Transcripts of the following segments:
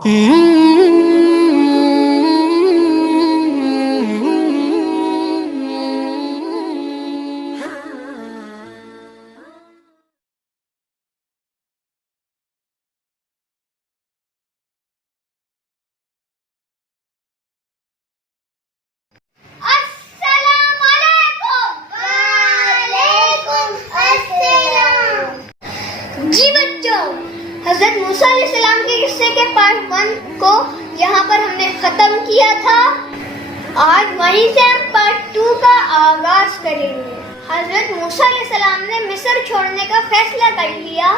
جی بچوں، حضرت موسیٰ علیہ السلام کے قصے کے پارٹ 1 کو یہاں پر ہم نے ختم کیا تھا۔ آج وہیں سے ہم پارٹ 2 کا آغاز کریں گے۔ حضرت موسیٰ علیہ السلام نے مصر چھوڑنے کا فیصلہ کر لیا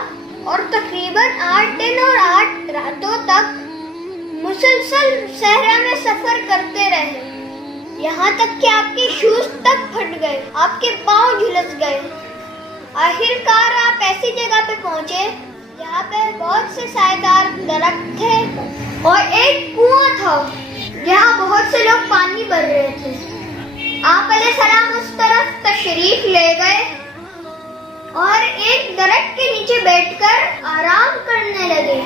اور تقریباً 8 دن اور 8 راتوں تک مسلسل صحرا میں سفر کرتے رہے، یہاں تک کہ آپ کے شوز تک پھٹ گئے، آپ کے پاؤں جھلس گئے۔ آخر کار آپ ایسی جگہ پہ پہنچے جہاں پہ بہت سے سایہ دار درخت تھے اور ایک کنواں تھا جہاں بہت سے لوگ پانی بھر رہے تھے۔ آپ علیہ السلام اس طرف تشریف لے گئے اور ایک درخت کے نیچے بیٹھ کر آرام کرنے لگے۔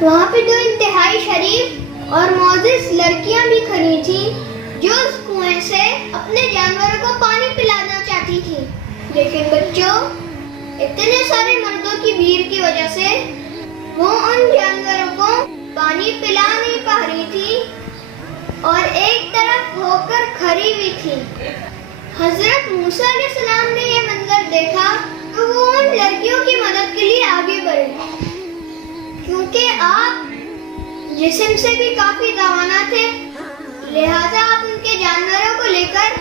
وہاں پہ 2 انتہائی شریف اور معزز لڑکیاں بھی کھڑی تھیں جو اس کنویں سے اپنے جانوروں کو پانی پلانا چاہتی تھیں، لیکن بچوں، اتنے سارے مردوں کی بھیڑ کی وجہ سے وہ ان جانوروں کو پانی پلا نہیں پا رہی تھی اور ایک طرف ہو کر کھڑی ہوئی تھی۔ حضرت موسیٰ علیہ السلام نے یہ منظر دیکھا تو وہ ان لڑکیوں کی مدد کے لیے آگے بڑھے، کیونکہ آپ جسم سے بھی کافی توانا تھے، لہذا آپ ان کے جانوروں کو لے کر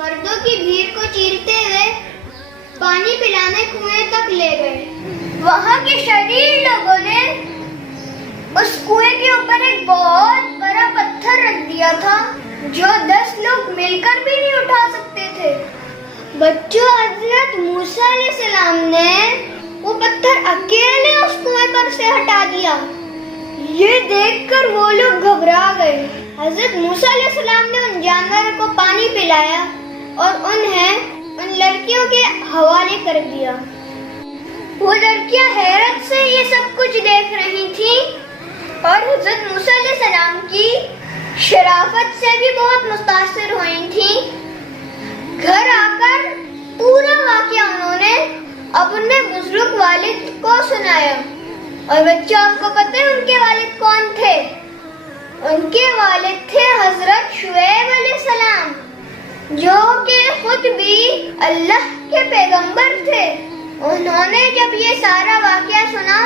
مردوں کی بھیڑ کو چیرتے ہوئے پانی پلانے کنویں تک لے گئے۔ وہاں کے شریر لوگوں نے اس کنویں کے اوپر ایک بہت بڑا پتھر رکھ دیا تھا جو 10 لوگ مل کر بھی نہیں اٹھا سکتے تھے۔ بچوں، حضرت موسیٰ علیہ السلام نے وہ پتھر اکیلے اس کنویں پر سے ہٹا دیا۔ یہ دیکھ کر وہ لوگ گھبرا گئے۔ حضرت موسیٰ علیہ السلام نے ان جانوروں کو پانی پلایا اور انہیں ان لڑکیوں کے حوالے کر دیا۔ وہ لڑکیاں حیرت سے یہ سب کچھ دیکھ رہی تھیں اور حضرت موسیٰ علیہ السلام کی شرافت سے بھی بہت متاثر ہوئی تھیں۔ گھر آ کر پورا واقعہ انہوں نے اپنے بزرگ والد کو سنایا۔ اور بچوں، آپ کو پتہ ہے ان کے والد کون تھے؟ ان کے والد تھے حضرت شعیب علیہ السلام، جو کہ خود بھی اللہ کے پیغمبر تھے۔ انہوں نے جب یہ سارا واقعہ سنا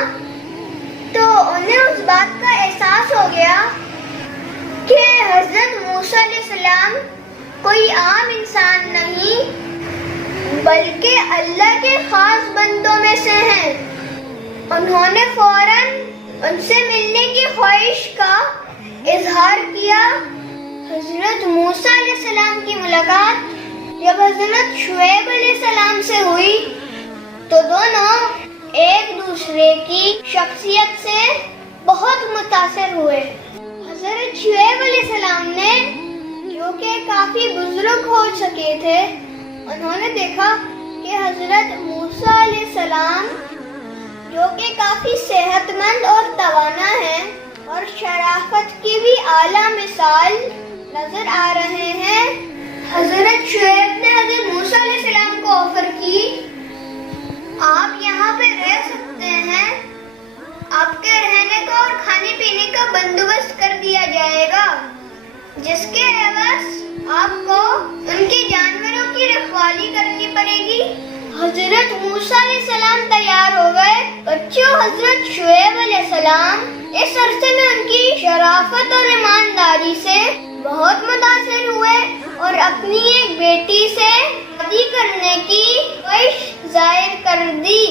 تو انہیں اس بات کا احساس ہو گیا کہ حضرت موسیٰ علیہ السلام کوئی عام انسان نہیں بلکہ اللہ کے خاص بندوں میں سے ہیں۔ انہوں نے فوراً ان سے ملنے کی خواہش کا اظہار کیا۔ حضرت موسیٰ علیہ السلام کی ملاقات جب حضرت شعیب علیہ السلام سے ہوئی تو دونوں ایک دوسرے کی شخصیت سے بہت متاثر ہوئے۔ حضرت شعیب علیہ السلام نے، جو کہ کافی بزرگ ہو چکے تھے، انہوں نے دیکھا کہ حضرت موسیٰ علیہ السلام، جو کہ کافی صحت مند اور توانا ہے اور شرافت کی بھی اعلیٰ مثال نظر آ رہے ہیں، حضرت شعیب نے حضرت موسیٰ علیہ السلام کو آفر کی، آپ یہاں پہ رہ سکتے ہیں، آپ کے رہنے کا اور کھانے پینے کا بندوبست کر دیا جائے گا، جس کے عوض آپ کو ان کے جانوروں کی رکھوالی کرنی پڑے گی۔ حضرت موسیٰ علیہ السلام تیار ہو گئے۔ بچوں، حضرت شعیب علیہ السلام اس عرصے میں ان کی شرافت اور ایمانداری سے بہت متاثر ہوئے اور اپنی ایک بیٹی سے شادی کرنے کی خواہش ظاہر کر دی۔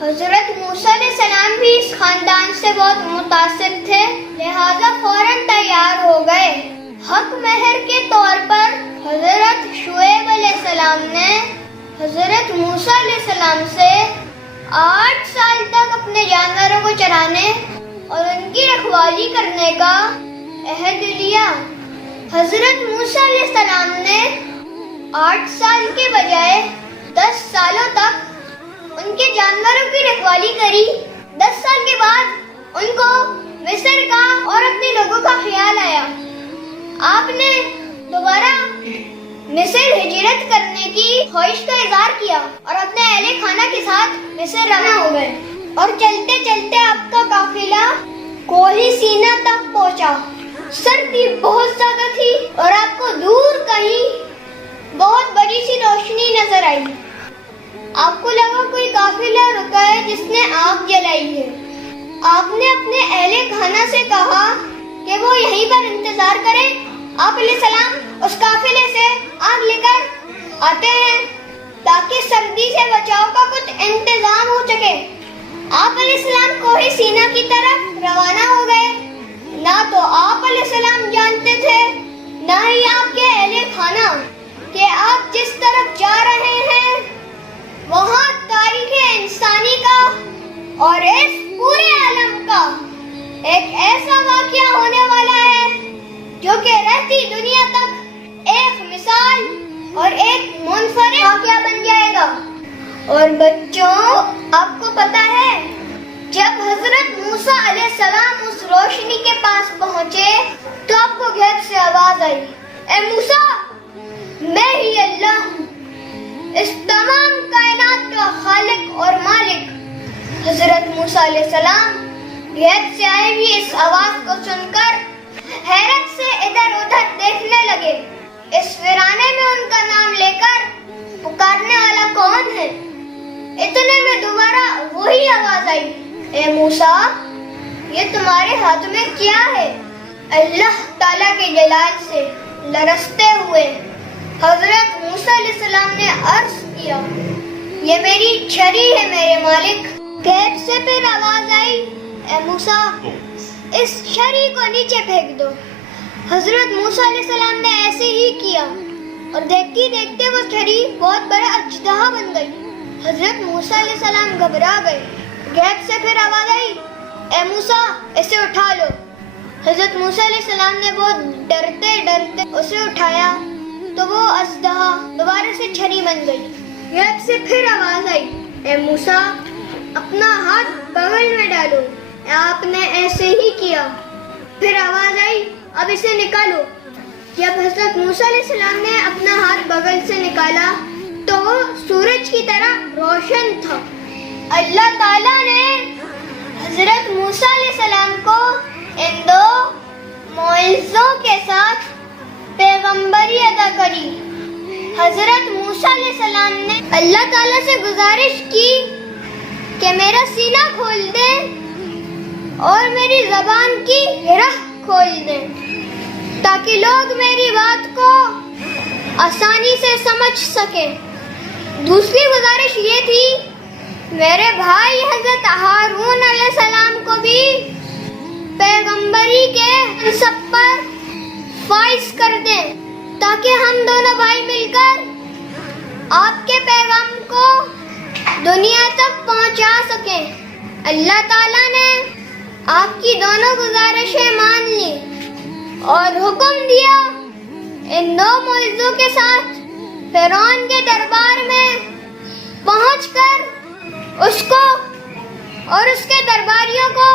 حضرت موسیٰ علیہ السلام بھی اس خاندان سے بہت متاثر تھے، لہذا فوراً تیار ہو گئے۔ حق مہر کے طور پر حضرت شعیب علیہ السلام نے حضرت موسیٰ علیہ السلام سے 8 سال تک اپنے جانوروں کو چرانے اور ان کی رکھوالی کرنے کا عہد لیا۔ حضرت موسیٰ علیہ السلام نے 8 سال کے بجائے 10 سالوں تک ان کے جانوروں کی رکھوالی کری۔ 10 سال کے بعد ان کو مصر کا آپ نے دوبارہ مصر ہجرت کرنے کی خواہش کا اظہار کیا اور اپنے اہل خانہ کے ساتھ مصر روانہ ہو گئے، اور چلتے چلتے آپ کا قافلہ کوہی سینا تک پہنچا۔ سردی بہت زیادہ تھی اور آپ کو دور کہیں بہت بڑی سی روشنی نظر آئی۔ آپ کو لگا کوئی قافلہ رکا ہے جس نے آگ جلائی ہے۔ آپ نے اپنے اہل خانہ سے کہا کہ وہ یہیں پر انتظار کریں، آپ علیہ السلام اس قافلے سے آگ لے کر آتے ہیں تاکہ سردی سے بچاؤ کا کچھ انتظام ہو سکے۔ آپ علیہ السلام کوہی سینا کی طرف روانہ ہو گئے۔ نہ تو آپ علیہ السلام جانتے تھے نہ ہی آپ کے اہل خانہ کہ آپ جس طرف جا رہے ہیں وہاں تاریخ انسانی کا اور اس پورے عالم کا ایک ایسا واقعہ ہونے والا ہے جو کہ رہتی دنیا تک ایک مثال اور ایک منفرد واقعہ بن جائے گا۔ اور بچوں، آپ کو پتا ہے جب حضرت موسیٰ علیہ السلام اس روشنی کے پاس پہنچے تو آپ کو غیب سے آواز آئی، اے موسیٰ، میں ہی اللہ ہوں، اس تمام کائنات کا خالق اور مالک۔ حضرت موسیٰ علیہ السلام غیب سے آئی ہوئی اس آواز کو سن کر حیرت سے ادھر ادھر دیکھنے لگے۔ اس ویرانے میں ان کا نام لے کر پکارنے والا کون ہے؟ اتنے میں دوبارہ وہی آواز آئی، اے موسیٰ، یہ تمہارے ہاتھ میں کیا ہے؟ اللہ تعالیٰ کے جلال سے لرزتے ہوئے حضرت موسیٰ علیہ السلام نے عرض کیا، یہ میری چھری ہے میرے مالک۔ غیب سے پھر آواز آئی، اے موسیٰ، اس چھری کو نیچے پھینک دو۔ حضرت موسیٰ علیہ السلام نے ایسے ہی کیا اور دیکھتے دیکھتے وہ چھری بہت بڑا اژدہا بن گئی۔ حضرت موسیٰ علیہ السلام گھبرا گئے۔ غیب سے پھر آواز آئی، اے موسیٰ، اسے اٹھا لو۔ حضرت موسیٰ علیہ السلام نے بہت ڈرتے ڈرتے اسے اٹھایا تو وہ اژدہا دوبارہ سے چھری بن گئی۔ غیب سے پھر آواز آئی، اے موسیٰ، اپنا ہاتھ بغل میں ڈالو۔ آپ نے ایسے ہی کیا۔ پھر آواز آئی، اب اسے نکالو۔ جب حضرت موسیٰ علیہ السلام نے اپنا ہاتھ بغل سے نکالا تو وہ سورج کی طرح روشن تھا۔ اللہ تعالیٰ نے حضرت موسیٰ علیہ السلام کو ان دو معجزوں کے ساتھ پیغمبری عطا کری۔ حضرت موسیٰ علیہ السلام نے اللہ تعالیٰ سے گزارش کی کہ میرا سینہ کھول دے اور میری زبان کی گرہ کھول دے تاکہ لوگ میری بات کو آسانی سے سمجھ سکیں۔ دوسری گزارش یہ تھی میرے بھائی حضرت ہارون علیہ السلام کو بھی پیغمبری کے منصب پر فائز کر دیں تاکہ ہم دونوں بھائی مل کر آپ کے پیغام کو دنیا تک پہنچا سکیں۔ اللہ تعالیٰ نے آپ کی دونوں گزارشیں مان لی اور حکم دیا ان دو معجزوں کے ساتھ فرعون کے دربار میں پہنچ کر اس کو اور اس کے درباریوں کو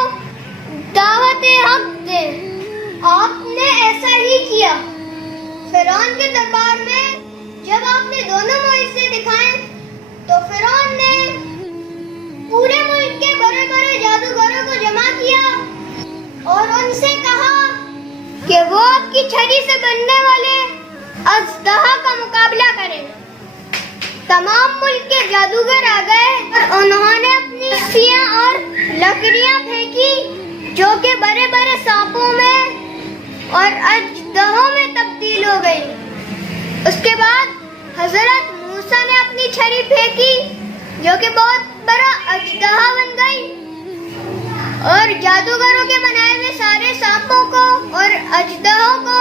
دعوت حق دے۔ آپ نے ایسا ہی کیا۔ فرعون کے دربار میں جب آپ نے دونوں معجزے دکھائے تو فرعون نے پورے ملک کے بڑے بڑے جادوگروں کو جمع کیا اور ان سے کہا کہ وہ آپ کی چھری سے بننے والے اژدہا کا مقابلہ کریں۔ تمام ملک کے جادوگر آ گئے اور انہوں نے اپنی رسیاں اور لکڑیاں پھینکی جو کہ بڑے بڑے سانپوں میں اور اژدہوں میں تبدیل ہو گئی۔ اس کے بعد حضرت موسیٰ نے اپنی چھری پھینکی جو کہ بہت بڑا اژدہا بن گئی اور جادوگروں کے بنائے ہوئے سارے سانپوں کو اور اژدہوں کو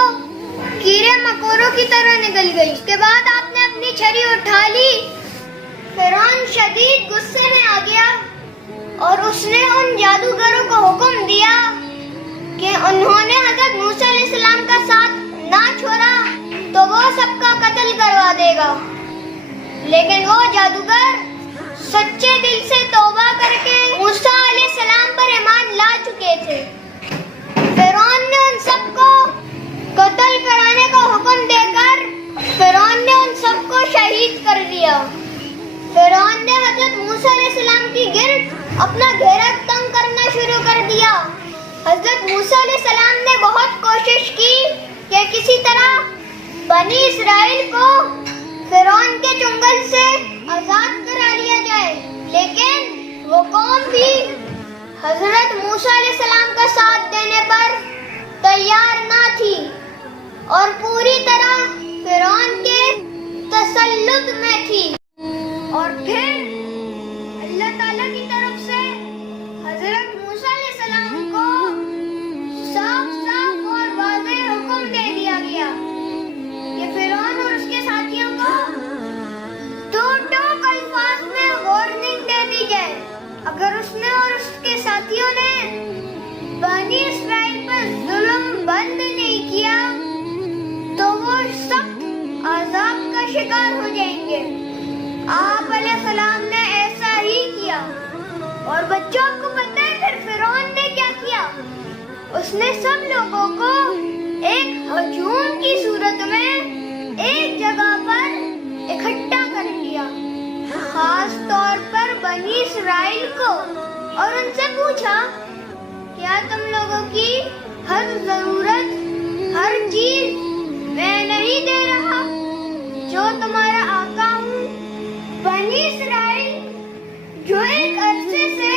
کیڑے مکوڑوں کی طرح نگل گئی۔ اس کے بعد آپ نے اپنی چھری اٹھا لی۔ فرعون شدید غصے میں آ گیا اور اس نے ان جادوگروں کو حکم دیا کہ انہوں نے حضرت موسیٰ علیہ السلام کا ساتھ نہ چھوڑا تو وہ سب کا قتل کروا دے گا۔ لیکن وہ جادوگر سچے دل سے توبہ کر کے موسیٰ علیہ السلام پر ایمان لا چکے تھے۔ فرعون نے ان سب کو قتل کرانے حضرت موسیٰ علیہ السلام نے بہت کوشش کی کہ کسی طرح بنی اسرائیل کو فرعون کے چنگل سے آزاد کرا لیا جائے، لیکن وہ قوم بھی حضرت موسیٰ علیہ السلام کا ساتھ دینے پر تیار نہ تھی اور پوری طرح فرعون کے تسلط میں تھی۔ اور پھر اللہ تعالیٰ کی طرف سے حضرت موسیٰ علیہ السلام کو صاف صاف اور واضح حکم دے دیا گیا کہ فرعون اور اس کے ساتھیوں کو دو ٹوک الفاظ میں وارننگ دے دی جائے، اگر اس نے اور اس کے ساتھیوں نے بنی اسرائیل پر ظلم بند نہیں کیا تو وہ سخت عذاب کا شکار ہو جائیں گے۔ آپ علیہ السلام نے ایسا ہی کیا، اور بچوں کو پتہ ہے پھر فرعون نے کیا کیا؟ اس نے سب لوگوں کو ایک ہجوم کی صورت میں ایک جگہ پر اکٹھا کر لیا، خاص طور پر بنی اسرائیل کو، اور ان سے پوچھا کیا تم لوگوں کی ہر ضرورت، ہر چیز میں نہیں دے رہا جو تمہارا آقا ہوں؟ بنی اسرائیل جو ایک عرصے سے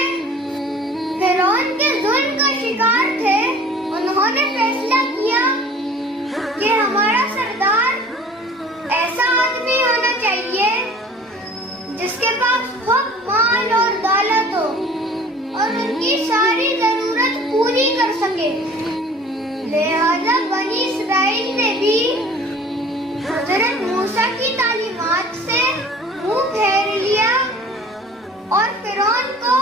فرعون کے ظلم کا شکار تھے، انہوں نے فیصلہ کیا کہ ہمارا سردار ایسا آدمی ہونا چاہیے جس کے پاس خوب مال اور دولت ہو اور ان کی ساری ضرورت پوری کر سکے۔ لہذا بنی اسرائیل نے بھی حضرت موسیٰ کی تعلیمات سے منہ پھیر لیا اور فرعون کو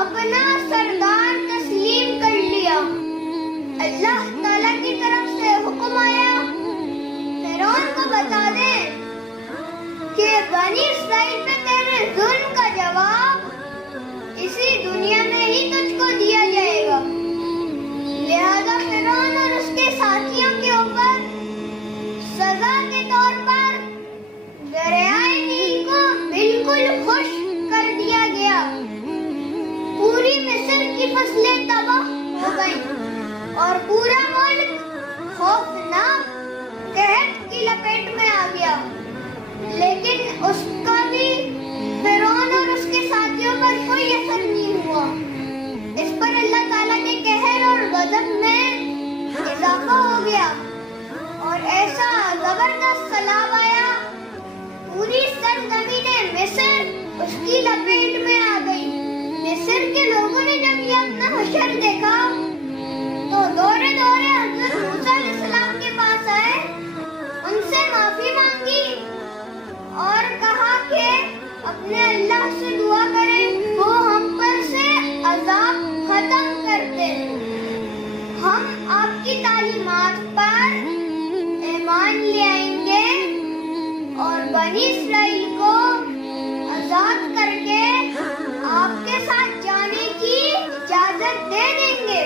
اپنا سردار تسلیم کر لیا۔ اللہ تعالیٰ کی طرف سے حکم آیا فرعون کو بتا دے کہ بنی اسرائیل پہ تیرے ظلم کا جواب اسی دنیا میں ہی تجھ کو دیا جائے گا۔ لہذا فرعون اور اس کے ساتھیوں کے اوپر سزا کے طور پر دریائے نیل کو بالکل خشک کر دیا گیا، پوری مصر کی فصلیں تباہ ہو گئیں اور پورا ملک خوفناک قحط کی لپیٹ میں آ گیا، لیکن اس کا بھی فرعون اور اس کے ساتھیوں پر کوئی اثر نہیں ہوا۔ اس پر اللہ تعالیٰ کے قہر اور غضب میں اضافہ ہو گیا اور ایسا زبردست سیلاب آیا، پوری سرزمین مصر اس کی لپیٹ میں آ گئی۔ مصر کے لوگوں نے جب یہ اپنا حشر دیکھا تو دورے دورے حضرت موسیٰ علیہ السلام کے پاس آئے، ان سے معافی مانگی اور کہا کہ اپنے اللہ سے دعا کریں وہ ہم پر سے عذاب ختم کر دے۔ ہم آپ کی تعلیمات پر ایمان لے آئیں گے اور بنی اسرائیل کو آزاد کر کے آپ کے ساتھ جانے کی اجازت دے دیں گے۔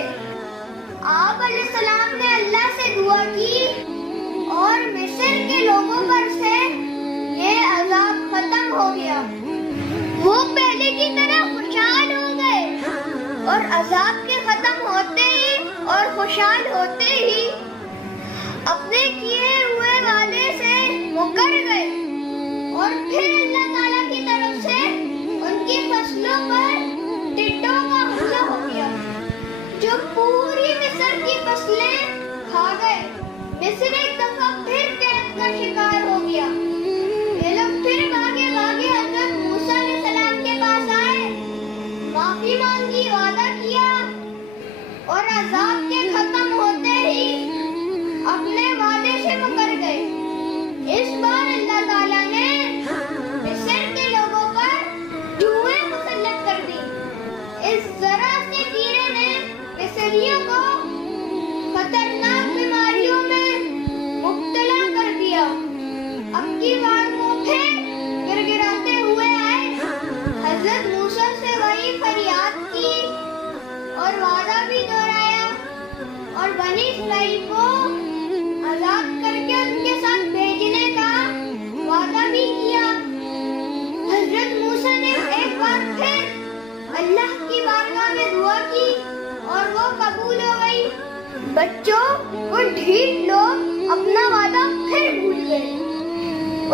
آپ علیہ السلام نے اللہ سے دعا کی اور مصر کے لوگوں پر سے یہ عذاب ختم ہو گیا، وہ پہلے کی طرح خوشحال ہو گئے اور عذاب کے ختم ہوتے ہی اور خوشحال ہوتے ہی اپنے کیے ہوئے وعدے سے مکر گئے، اور پھر اللہ تعالیٰ کی طرف سے ان کی فصلوں پر ٹڈوں کا حملہ ہو گیا جو پوری مصر کی فصلیں کھا گئے۔ مصر ایک دفعہ پھر قحط کا شکار ہو گیا۔ یہ لوگ پھر بھاگے بھاگے حضرت موسیٰ علیہ السلام کے پاس آئے، معافی مانگی، وعدہ کیا، اور عذاب کے ختم ہوتے ہی اپنے وعدے سے مکر گئے۔ اس بار اللہ تعالیٰ نے مصر کے لوگوں پر جوئیں مسلط کر دی۔ اس ذرا سے کیڑے نے مصریوں کو خطرناک بیماریوں میں مبتلا کر دیا۔ اب کی بار وہ پھر گڑگڑاتے ہوئے آئے، حضرت موسیٰ سے وہی فریاد کی اور وعدہ بھی دہرایا اور بنی اسرائیل کو آزاد کر کے ان کے ساتھ بھیجنے کا وعدہ بھی کیا۔ حضرت موسیٰ نے ایک بار پھر اللہ کی بارگاہ میں دعا کی اور وہ بچوں وہ ڈھیٹ لوگ اپنا وعدہ پھر بھول گئے۔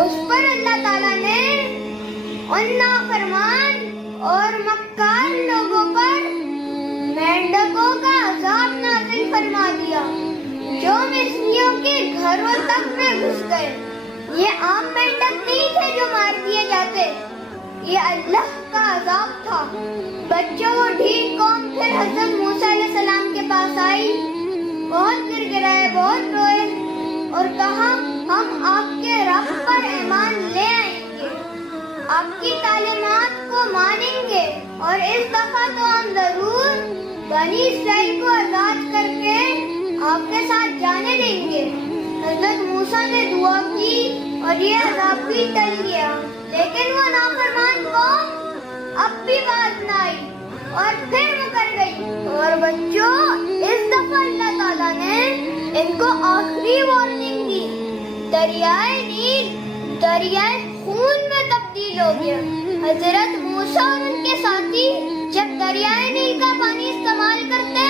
اس پر اللہ تعالیٰ نے ان نافرمان اور مکار لوگوں پر مینڈکوں کا عذاب نازل فرما دیا جو مصریوں کے گھروں تک میں گھس گئے۔ یہ عام مینڈک نہیں تھے جو مار دیے جاتے، یہ اللہ کا عذاب تھا۔ بچوں وہ ڈھیٹ قوم پھر حضرت موسیٰ علیہ السلام کے پاس آئی، بہت گر گرائے، بہت روئے اور کہا ہم آپ کے رب پر ایمان لے آئیں گے، آپ کی تعلیمات کو مانیں گے اور اس دفعہ تو ہم ضرور بنی اسرائیل کو آزاد کر کے آپ کے ساتھ جانے دیں گے۔ حضرت موسیٰ نے دعا کی اور یہ عذاب بھی ٹل گیا، لیکن وہ نافرمان قوم اب بھی باز نہ آئی اور پھر مکر گئی۔ اور بچوں اس دفعہ اللہ تعالیٰ نے ان کو آخری وارننگ دی۔ دریائے نیل دریائے خون میں تبدیل ہو گیا۔ حضرت موسیٰ اور ان کے ساتھی جب دریائے نیل کا پانی استعمال کرتے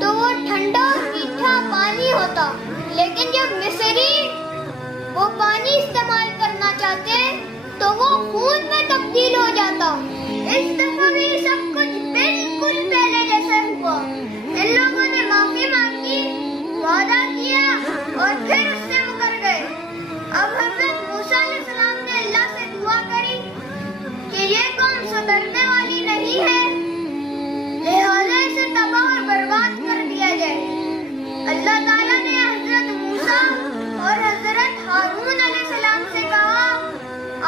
تو وہ ٹھنڈا اور میٹھا پانی ہوتا، لیکن جب مصری وہ پانی استعمال کرنا چاہتے تو وہ خون میں تبدیل ہو جاتا۔ اس دفعہ بھی سب کچھ بالکل پہلے جیسا ہوا۔ ان لوگوں نے معافی مانگی، وعدہ کیا اور پھر اس سے مکر گئے۔ اب حضرت موسیٰ علیہ السلام نے اللہ سے دعا کری کہ یہ قوم سدھرنے والی نہیں ہے، لہٰذا اسے تباہ اور برباد کر دیا جائے۔ اللہ تعالیٰ نے حضرت موسیٰ اور حضرت ہارون علیہ السلام سے کہا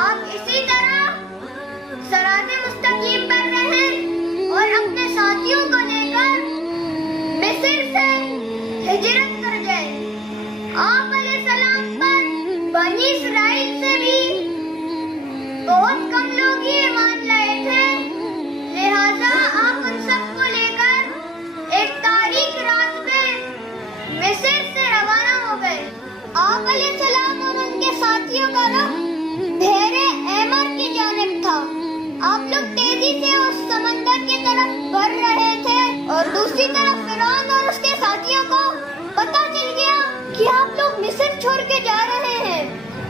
آپ اسی طرح صراط مستقیم پر رہیں اور اپنے ساتھیوں کو لے کر مصر سے ہجرت کر جائیں۔ آپ علیہ السلام پر بنی اسرائیل سے بھی بہت کم لوگ ہی ایمان لائے تھے، لہٰذا آپ ان سب کو لے کر ایک تاریک رات میں مصر سے روانہ ہو گئے۔ آپ علیہ السلام اور ان کے ساتھیوں کا رخ بحر احمر کی جانب تھا۔ آپ لوگ تیزی سے اس سمندر کی طرف بڑھ رہے تھے اور دوسری طرف فرعون اور اس کے ساتھیوں کو پتہ چل گیا کہ آپ لوگ مصر چھوڑ کے جا رہے ہیں۔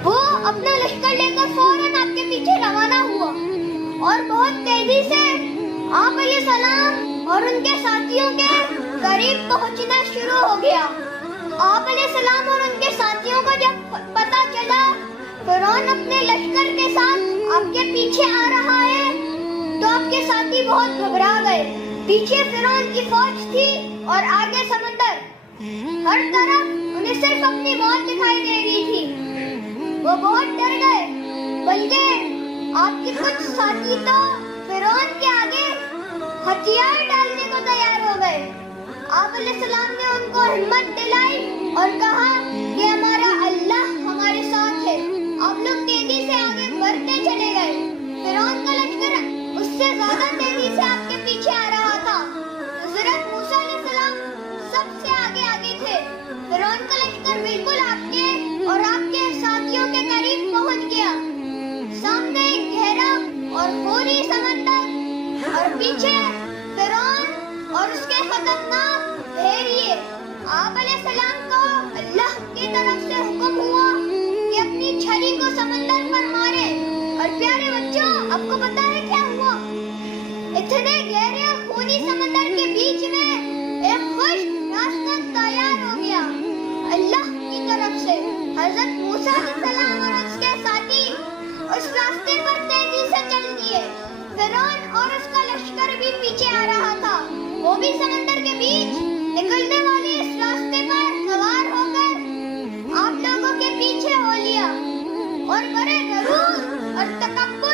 وہ اپنا لشکر لے کر فوراً آپ کے پیچھے روانہ ہوا اور بہت تیزی سے آپ علیہ السلام اور ان کے ساتھیوں کے قریب پہنچنا شروع ہو گیا۔ آپ علیہ السلام اور ان کے ساتھیوں کو جب پتہ چلا فرعون اپنے لشکر کے ساتھ آپ کے پیچھے آ رہا ہے تو آپ کے ساتھی بہت گھبرا گئے۔ پیچھے فرعون کی فوج تھی اور آگے سمندر، ہر طرف انہیں صرف اپنی موت دکھائی دے رہی تھی۔ وہ بہت ڈر گئے، بلکہ آپ کے کچھ ساتھی تو فرعون کے آگے ہتھیار ڈالنے کو تیار ہو گئے۔ آپ علیہ السلام نے ان کو ہمت دلائی اور کہا کہ ہمارا اللہ ہمارے ساتھ ہے۔ آپ لوگ تیزی سے آگے بڑھتے چلے گئے۔ فرعون کا لشکر اس سے زیادہ تیزی سے آپ کے پیچھے آ رہا تھا۔ حضرت موسیٰ علیہ السلام سب سے آگے تھے۔ فرعون کا لشکر بالکل آپ کے اور آپ کے ساتھیوں کے قریب پہنچ گیا۔ سامنے ایک گہرا اور خونی سمندر اور پیچھے فرعون اور اس کے خطرناک بحریے۔ آپ علیہ السلام کو اللہ کی طرف سے حکم ہوا کہ اپنی چھری کو سمندر پر مارے۔ اور پیارے بچوں آپ کو پتا ہے کیا ہوا؟ اتنے گہرے اور خونی سمندر کے بیچ میں ایک خشک راستہ تیار ہو گیا اللہ کی طرف سے۔ حضرت موسیٰ علیہ السلام اور اس کے ساتھی اس راستے پر تیزی سے چل دیے۔ فرعون اور اس کا لشکر بھی پیچھے آ رہا تھا، وہ بھی سمندر کے بیچ نکلنے والے اس راستے پر سوار ہو کر آپ لوگوں کے پیچھے ہو لیا اور بڑے غرور اور تکبر